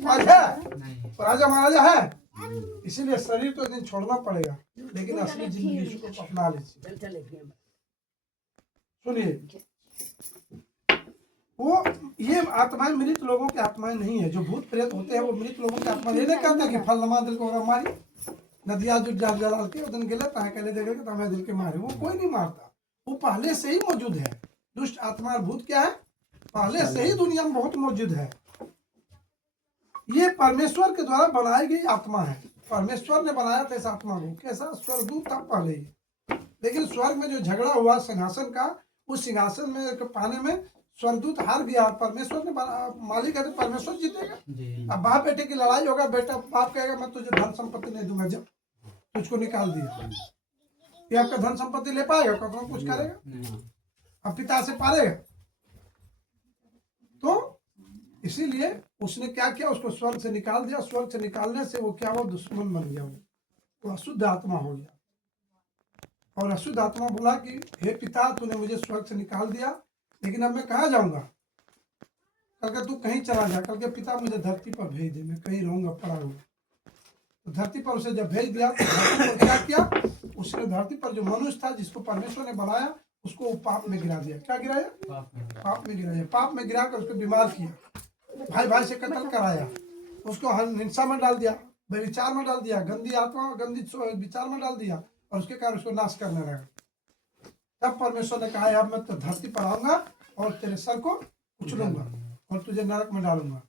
राजा राजा महाराजा है, इसीलिए शरीर तो एक दिन छोड़ना पड़ेगा, लेकिन असली जिंदगी इसको अपना लीजिए। सुनिए, वो ये आत्माएं मृत लोगों की आत्माएं नहीं है। जो भूत प्रेत होते हैं वो मृत लोगों की आत्मा ये नहीं कहता कि फलनमा दिल को मारी नदिया जो जल के उदन गिले कहले देखे तो हमें दिल के मारे, वो कोई नहीं मारता, वो पहले से ही मौजूद है। दुष्ट आत्मा और भूत क्या है, पहले से ही दुनिया में बहुत मौजूद है। ये परमेश्वर के द्वारा बनाई गई आत्मा है। परमेश्वर ने बनाया था इस आत्मा को, कैसा स्वर्गदूत था पहले ही, लेकिन स्वर्ग में जो झगड़ा हुआ सिंहासन का, उस सिंहासन में पाने में स्वर्गदूत हार गया। परमेश्वर ने मालिक है तो परमेश्वर जीतेगा। अब बाप बेटे की लड़ाई होगा, बेटा बाप कहेगा मैं तुझे धन संपत्ति नहीं दूंगा, जब तुझको निकाल दिया, ये आपका धन संपत्ति ले पाएगा, कौन कुछ करेगा, अब पिता से पालेगा। तो इसीलिए उसने क्या किया, उसको स्वर्ग से निकाल दिया। स्वर्ग से निकालने से वो क्या हुआ, दुश्मन बन गया, वो अशुद्ध आत्मा हो गया। और अशुद्ध आत्मा बोला कि हे पिता, तूने मुझे स्वर्ग से निकाल दिया, लेकिन अब मैं कहाँ जाऊंगा, कल के तू कहीं चला जा, कल के पिता मुझे धरती पर भेज दे, मैं कहीं रहूंगा पड़ा हुआ। तो धरती पर उसे जब भेज दिया तो धरती पर क्या किया, उसने धरती पर जो मनुष्य था जिसको परमेश्वर ने बनाया, उसको पाप में गिरा दिया। क्या गिराया, पाप में गिराया। पाप में गिरा कर उसको बीमार किया, भाई भाई से कत्ल कराया, उसको हिंसा में डाल दिया, विचार में डाल दिया, गंदी आत्मा गंदी विचार में डाल दिया, और उसके कारण उसको नाश करने लगा। तब परमेश्वर ने कहा अब मैं तो धरती पर आऊंगा और तेरे सर को कुचलूंगा और तुझे नरक में डालूंगा।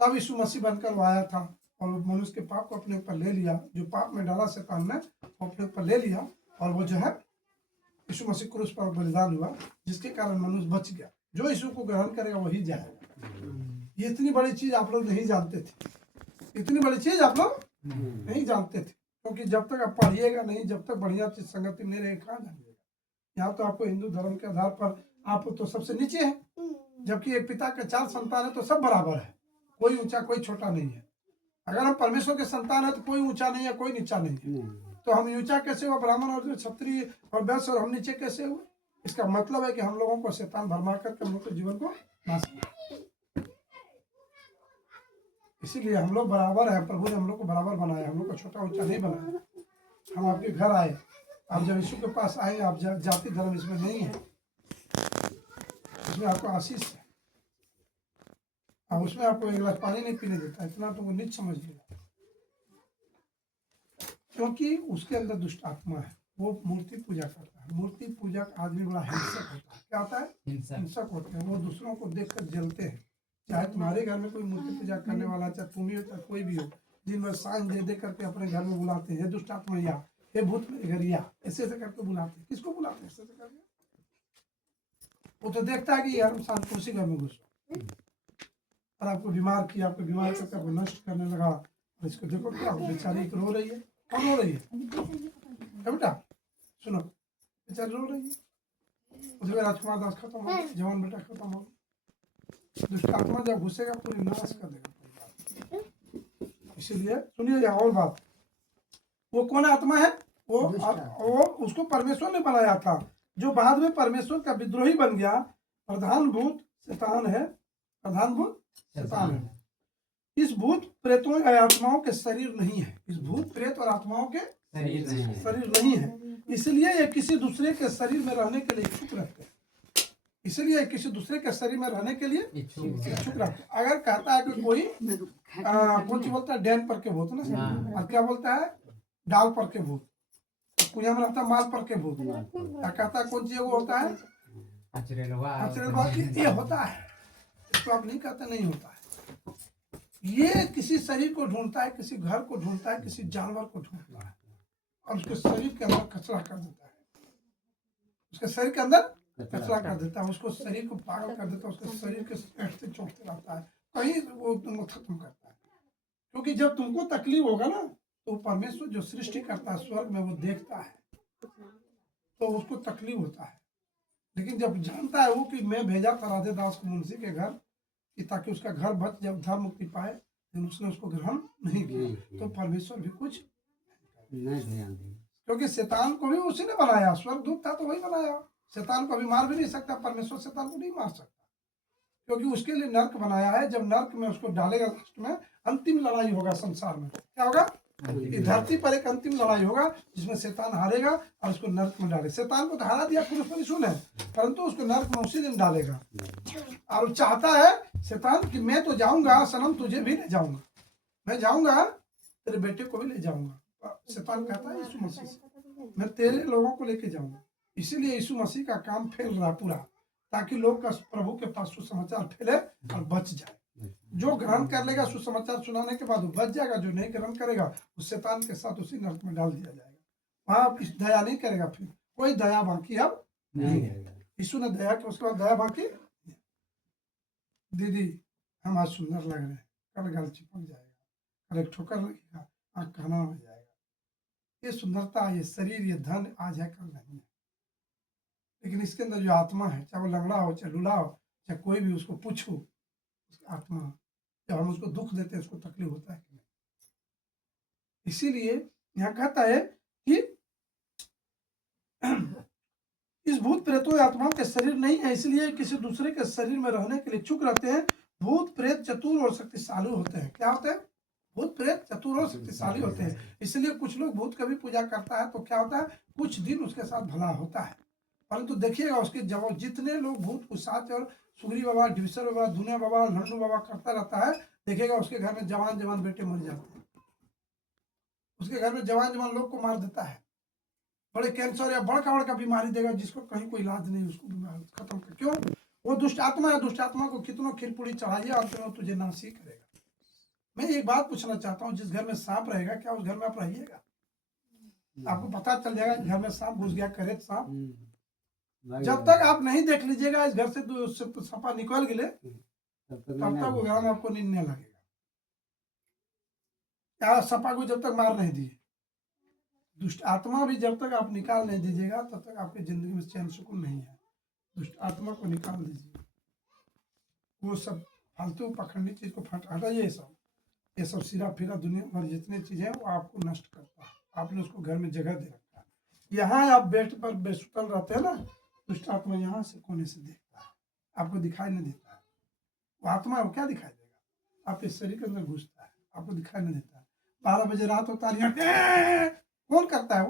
तब यीशु मसीह बनकर वो आया था और मनुष्य के पाप को अपने ऊपर ले लिया। जो पाप में डाला शैतान ने वो अपने ऊपर ले लिया, और वो जो है यीशु मसीह क्रूस पर बलिदान हुआ, जिसके कारण मनुष्य बच गया। जो यीशु को ग्रहण करेगा वही जाएगा। ये इतनी बड़ी चीज आप लोग नहीं जानते थे, इतनी बड़ी चीज आप लोग नहीं जानते थे, क्योंकि जब तक आप पढ़िएगा नहीं, जब तक बढ़िया चीज संगति नहीं रहेगी, कहाँ जानिएगा। यहाँ तो आपको हिंदू धर्म के आधार पर आप तो सबसे नीचे है, जबकि एक पिता के 4 संतान है तो सब बराबर है, कोई ऊंचा कोई छोटा नहीं है। अगर हम परमेश्वर के संतान है तो कोई ऊंचा नहीं है, कोई नीचा नहीं है। तो हम ऊंचा कैसे हुआ, ब्राह्मण और क्षत्रिय और वैश्य, और हम नीचे कैसे हुए? इसका मतलब है कि हम लोगों को शैतान भरमा करके हम लोग के जीवन को नाश किया। इसीलिए हम लोग बराबर है, प्रभु ने हम लोग को बराबर बनाया, हम लोग को छोटा ऊंचा नहीं बनाया। हम आपके घर आए, आप जब यीशु के पास आए, आप जाति धर्म इसमें नहीं है, इसमें आपको आशीष है। अब उसमें आपको एक गिलास पानी नहीं पीने देता, इतना तो वो नीच समझ लेगा, क्योंकि उसके अंदर दुष्ट आत्मा है, वो मूर्ति पूजा करता है। मूर्ति पूजक आदमी बड़ा हिंसक होता है। क्या होता है, हिंसक होते हैं। वो दूसरों को देखकर जलते हैं। चाहे तुम्हारे घर में कोई मूर्ति पूजा करने वाला, चाहे तुम ही हो चाहे कोई भी हो, दिन भर सांझ दे दे करके अपने घर में बुलाते हैं, दुष्ट आत्मा या हे भूत मेरे घर या, ऐसे ऐसे करके बुलाते हैं। किसको बुलाते हैं ऐसे ऐसे करके? वो तो देखता है कि यार शांत उसी घर में घुसो, और आपको बीमार किया, आपको बीमार करके आपको नष्ट करने लगा। और इसको देखो क्या बेचारी रो रही है, कौन रो रही है बेटा, सुनो, बेचारी रो रही है। उसमें राजकुमार दास खत्म हो, जवान बेटा खत्म हो। दुष्ट आत्मा जब घुसेगा पूरी नाश कर देगा। इसीलिए सुनिए और बात, वो कौन आत्मा है, वो उसको परमेश्वर ने बनाया था, जो बाद में परमेश्वर का विद्रोही बन गया। प्रधान भूत शैतान है, प्रधान भूत शैतान है। इस भूत प्रेतों आत्माओं के शरीर नहीं है, इस भूत प्रेत और आत्माओं के शरीर नहीं है। इसलिए ये किसी दूसरे के शरीर में रहने के लिए इच्छुक रहते हैं। इसलिए किसी दूसरे के शरीर में रहने के लिए इच्छुक रहते हैं। अगर कहता है कि कोई कौन सी बोलता है, डैन पर के भूत ना, और क्या बोलता है, डाल पर के भूत, कुया में रहता है माल पर के भूत, क्या कहता है कौन सी वो होता है, ये होता है। इसको आप नहीं कहते नहीं होता है। ये किसी शरीर को ढूंढता है, किसी घर को ढूंढता है, किसी जानवर को ढूंढता है, और उसके शरीर के अंदर कचरा कर देता है, उसके शरीर के अंदर कचरा कर देता है, उसको शरीर को पागल कर देता है, उसके शरीर के पेट से चोटते रहता है, कहीं वो तुमको खत्म करता है। क्योंकि जब तुमको तकलीफ होगा ना, तो परमेश्वर जो सृष्टि करता है स्वर्ग में, वो देखता है तो उसको तकलीफ होता है। लेकिन जब जानता है वो कि मैं भेजा था राधे दास को मुंशी के घर कि ताकि उसका घर बच, जब धर्म मुक्ति पाए, लेकिन उसने उसको ग्रहण नहीं किया, तो परमेश्वर भी कुछ नहीं ध्यान दिया। क्योंकि शैतान को भी उसी ने बनाया, स्वर्गदूत था तो वही बनाया। शैतान को अभी मार भी नहीं सकता, परमेश्वर शैतान को नहीं मार सकता, क्योंकि उसके लिए नर्क बनाया है। जब नर्क में उसको डालेगा, लास्ट में अंतिम लड़ाई होगा संसार में। क्या होगा? ये धरती पर एक अंतिम लड़ाई होगा जिसमें शैतान हारेगा और उसको नर्क में डालेगा। शैतान को तो हरा दिया पुरुष परिशुन है, परंतु उसको नर्क में उसी दिन डालेगा। और वो चाहता है शैतान कि मैं तो जाऊंगा सनम, तुझे भी ले जाऊंगा, मैं जाऊंगा तेरे बेटे को भी ले जाऊंगा। शैतान कहता है यीशु मसीह से, मैं तेरे लोगों को लेके जाऊंगा। इसीलिए यीशु मसीह का काम फैल रहा पूरा, ताकि लोग का प्रभु के पास सुसमाचार फैले और बच जाए। जो ग्रहण कर लेगा सुसमाचार सुनाने के बाद वो बच जाएगा, जो नहीं ग्रहण करेगा उस शैतान के साथ उसी नरक में डाल दिया जाएगा। वहां दया नहीं करेगा, फिर कोई दया बाकी अब नहीं है। यीशु ने दया की, उसके बाद दया बाकी। दीदी हम आज सुंदर लग रहे हैं, कल गल चिपक जाएगा, कल एक ठोकर लगेगा, आँख कहना हो जाएगा। ये सुंदरता, ये शरीर, ये धन आज है कल नहीं है। लेकिन इसके अंदर जो आत्मा है, चाहे वो लंगड़ा हो चाहे लूला हो चाहे कोई भी, उसको पूछो उसकी आत्मा, जब हम उसको दुख देते हैं उसको तकलीफ होता है कि नहीं। इसीलिए यहाँ कहता है कि इस भूत प्रेतों आत्माओं के शरीर नहीं है, इसलिए किसी दूसरे के शरीर में रहने के लिए इच्छुक रहते हैं। भूत प्रेत चतुर और शक्तिशाली होते हैं। क्या होते हैं? भूत प्रेत चतुर और शक्तिशाली होते हैं। इसलिए कुछ लोग भूत का भी पूजा करता है तो क्या होता है, कुछ दिन उसके साथ भला होता है, परंतु देखिएगा उसके जब जितने लोग भूत पिशाच और सुगरी बाबा, डिविसर बाबा, दुनिया बाबा, लंडू बाबा करता रहता है, देखिएगा उसके घर में जवान जवान बेटे मर जाते हैं, उसके घर में जवान जवान लोग को मार देता है। बड़े कैंसर या बड़का बड़का बीमारी देगा जिसको कहीं कोई इलाज नहीं, उसको बीमारी खत्म कर। क्यों? वो दुष्ट आत्मा है। दुष्ट आत्मा को कितनों खिरपुड़ी चढ़ाइए और फिर तुझे नाश ही करेगा। मैं एक बात पूछना चाहता हूँ, जिस घर में सांप रहेगा क्या उस घर में आप रहिएगा? आपको पता चल जाएगा घर में सांप घुस गया, करे सांप, जब तक आप नहीं देख लीजिएगा इस घर से सपा निकल गए तब तक वो घर में आपको नींद नहीं लगेगा। क्या सपा को जब तक मार नहीं दिए, दुष्ट आत्मा भी जब तक आप निकाल नहीं दीजिएगा तब तक आपकी जिंदगी में चैन सुकून नहीं है। दुष्ट आत्मा को निकाल दीजिए, वो सब फालतू पखंडी चीज को हटाइए। ये सब सिरा फिरा दुनिया भर जितने चीजें हैं वो आपको नष्ट करता है। आपने उसको घर में जगह दे रखा है। यहाँ आप बेड पर बेसुतल रहते हैं ना, दुष्ट आत्मा यहाँ से कोने से देखता है, आपको दिखाई नहीं देता है। वो आत्मा वो क्या दिखाई देगा? आपके शरीर के अंदर घुसता है, आपको दिखाई नहीं देता है। 12 बजे रात होता है, कौन करता है?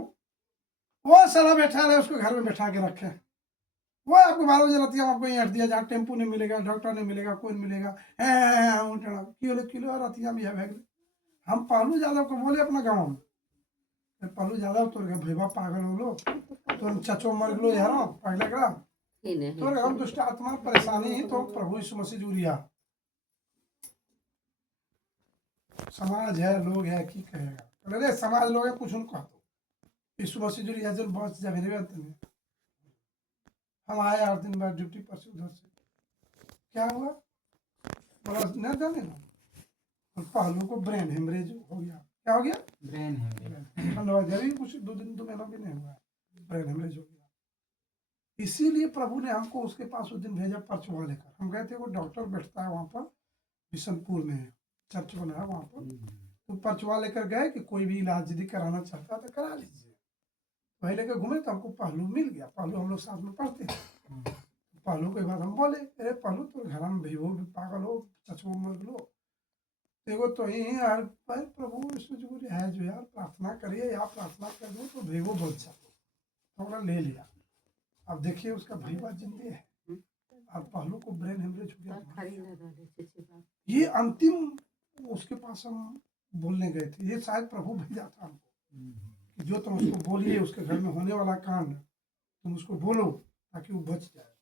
वो सारा बैठा रहे, उसको घर में बैठा के रखे। वो आपको 12 बजे रात आपको यहाँ हट दिया, जहाँ टेम्पू नहीं मिलेगा, डॉक्टर नहीं मिलेगा, कोई नहीं मिलेगा, किलो रतिया में है। हम पहलू यादव को बोले अपना गाँव में, पहलू यादव तो भैया पागल हो लो, तो चचो मर गलो यार पहले का, तो हम दुष्ट आत्मा परेशानी ही तो प्रभु यीशु मसीह जुड़िया समाज है, लोग है की कहेगा, अरे समाज लोग है कुछ उनको यीशु मसीह जुड़िया जन बस जब में हम आए 8 दिन बाद ड्यूटी पर से, उधर से क्या हुआ बड़ा न जाने ना, और पहलू को ब्रेन हेमरेज हो गया। क्या हो गया? Brain haemorrhage. कुछ 2 दिन 2 महीना भी नहीं हुआ, ब्रेन हेमरेज हो गया। इसीलिए प्रभु ने हमको उसके पास उस दिन भेजा पर्चवा लेकर। हम गए थे, वो डॉक्टर बैठता है वहाँ पर बिशनपुर में, चर्च बना है वहाँ पर, तो पर्चवा लेकर गए कि कोई भी इलाज यदि कराना चाहता है तो करा लीजिए। वही लेकर घूमे तो हमको पहलू मिल गया। पहलू हम लोग साथ में पढ़ते हैं। पहलू के बाद हम बोले, अरे पहलू तो घर में भी हो, पागल हो, चचो मर लो, देखो तो ही यार प्रभु जो है जो यार प्रार्थना करिए, या प्रार्थना कर दो तो भेगो बच जाओ। थोड़ा ले लिया, अब देखिए उसका भैया जिंदगी है, और पहलू को ब्रेन हेमरेज हो गया। ये अंतिम उसके पास हम बोलने गए थे, ये शायद प्रभु भेजा था हमको, जो तुम उसको बोलिए उसके घर में होने वाला कांड तुम उसको बोलो ताकि वो बच जाए।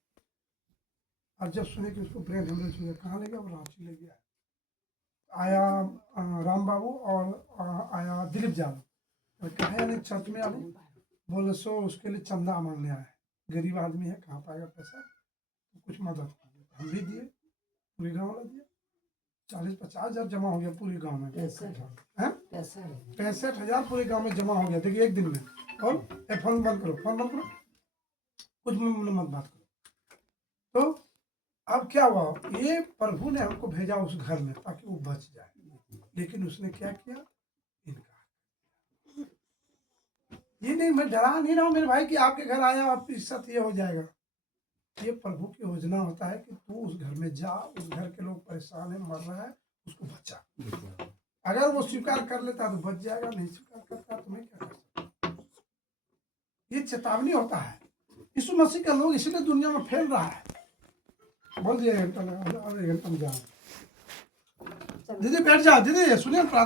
और जब सुने कि उसको ब्रेन हेमरेज हो गया, कहाँ ले गया? वो रांची ले गया। आया राम बाबू और आया दिलीप यादव, कहा नहीं चर्च में आलू, बोले सो उसके लिए चंदा मांगने आया है, गरीब आदमी है, कहाँ पाएगा पैसा, तो कुछ मदद कर। हम भी दिए, पूरे गाँव वाला दिया, 40-50 हजार जमा हो गया पूरे गांव में। 65 हजार पूरे गांव में जमा हो गया। देखिए एक दिन में। और फोन बंद करो, फोन बंद करो, कुछ मत बात करो। तो अब क्या हुआ, ये प्रभु ने हमको भेजा उस घर में ताकि वो बच जाए, लेकिन उसने क्या किया? इनकार। ये नहीं, मैं डरा नहीं रहा हूं मेरे भाई कि आपके घर आया आपके साथ ये हो जाएगा। ये प्रभु की योजना होता है कि तू उस घर में जा, उस घर के लोग परेशान है, मर रहा है, उसको बचा। अगर वो स्वीकार कर लेता तो बच जाएगा, नहीं स्वीकार करता तो मैं क्या कर सकता। ये चेतावनी होता है। यीशु मसीह का लोग इसलिए दुनिया में फैल रहा है। बोल दिए घंटा लगा, और 1 घंटा में जाओ। दीदी बैठ जाओ, दीदी सुनिए प्रार्थना।